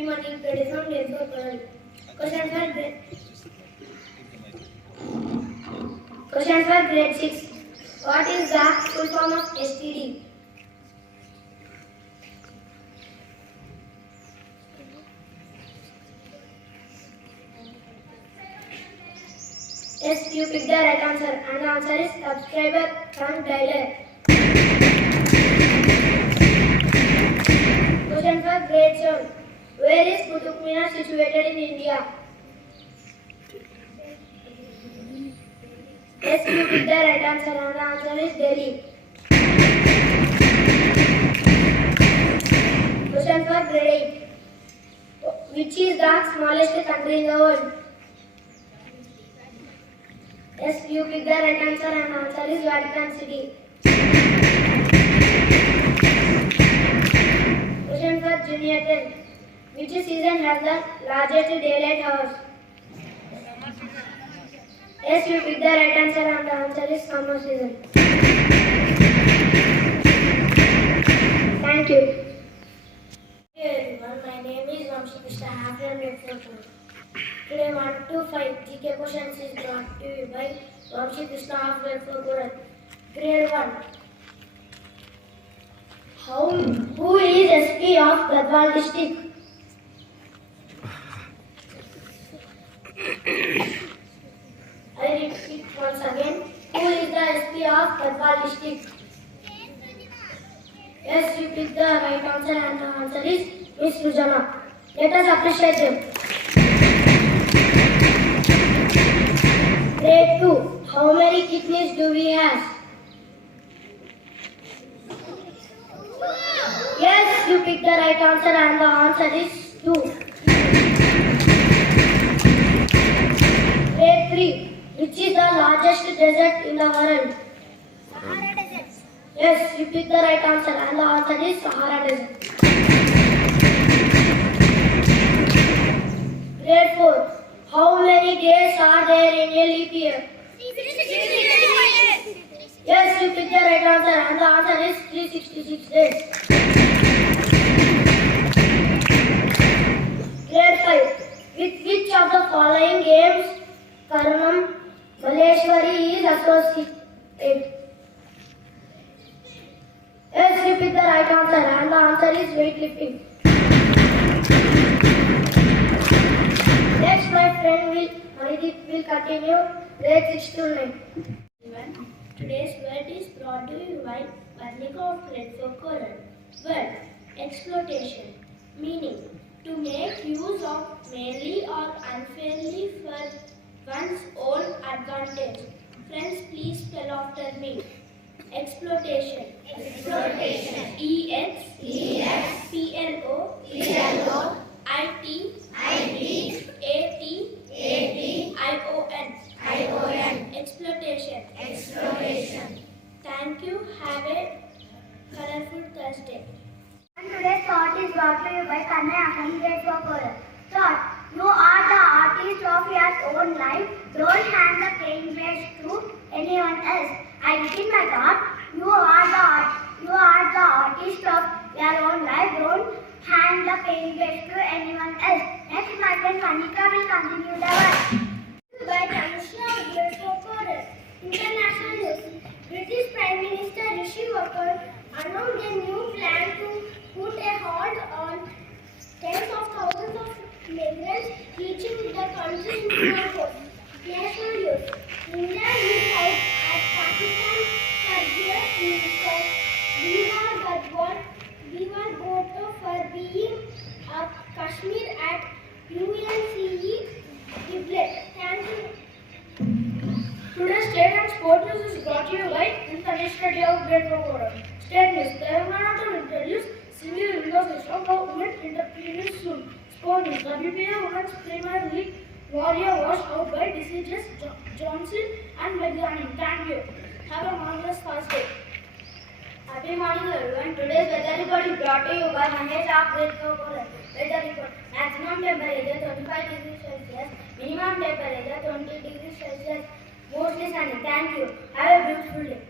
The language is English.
Srimati Traditional Name for Colonel. Question for grade 6. What is the full form of STD? Yes, you picked the right answer, and the answer is subscriber tongue dialer. Question for grade 7. Where is Qutub Minar situated in India? Yes, you picked the right answer, and the answer is Delhi. Question for grade 8. Which is the smallest country in the world? Yes, you picked the right answer, and the answer is Vatican City. Question for junior 10. Which season has the largest daylight hours? Yes, you picked the right answer, and the answer is summer season. Thank you. Hey everyone, my name is Vamshi Krishna. I have from Redford. Today 1 to 5 GK questions is brought to you by Vamshi Krishna of Redford. Grade 1. Who is SP of Gadwal district? I repeat once again. Who is the SP of Gadwal district? Yes, you picked the right answer, and the answer is Miss Rujana. Let us appreciate them. Grade 2. How many kidneys do we have? Yes, you picked the right answer, and the answer is 2. Grade 3. Which is the largest desert in the world? Sahara Desert. Yes, you picked the right answer, and the answer is Sahara Desert. Grade 4. How many days are there in a leap year? 366 days. Yes, you picked the right answer, and the answer is 366 days. Grade 5. With which of the following games Karnam Maleshwari is associated? Yes, you picked the right answer, and the answer is weightlifting. Next, my friend Manidip will continue grade 6 to 9. Today's word is brought to you by Varnika of Grade 4 Coral. Word: exploitation. Meaning: to make use of mainly or unfairly for one's own advantage. Friends, please spell after me. Exploitation. Exploitation. Exploitation. Exploitation. Exploitation. Thank you. Have a colorful Thursday. And today's thought is brought to you by Kanaya from Grade 4 Coral. Thought: you are the artist of your own life. Don't hand the paintbrush to anyone else. I repeat my thought: you are the artist of your own life. Don't hand the paintbrush to anyone else. Next, my friend Vanika will continue the word. By Tanushya of Grade 4 Coral. International news. British Prime Minister Rishi Sunak announced a new plan to put a hold on tens of thousands of migrants reaching the country in March. National news. India is out at Pakistan for their minister Biwar Bhutto for being a Kashmir at UNCE debate. Thank you. Today's state and sport news is brought to you by International Day of Grade 4 Coral. State news. Telangana to introduce single window system for women entrepreneurs soon. Sport news. WPA Women's Premier League Warrior was out by decisions Johnson and Meghani. Thank you. Have a marvelous Thursday. Happy morning everyone. Today's weather report is brought to you by Mahesh of Grade 4 Coral. Weather report. Maximum temperature 25 degrees Celsius. Minimum temperature 20 degrees Celsius. Mostly sunny. Thank you. Have a beautiful day.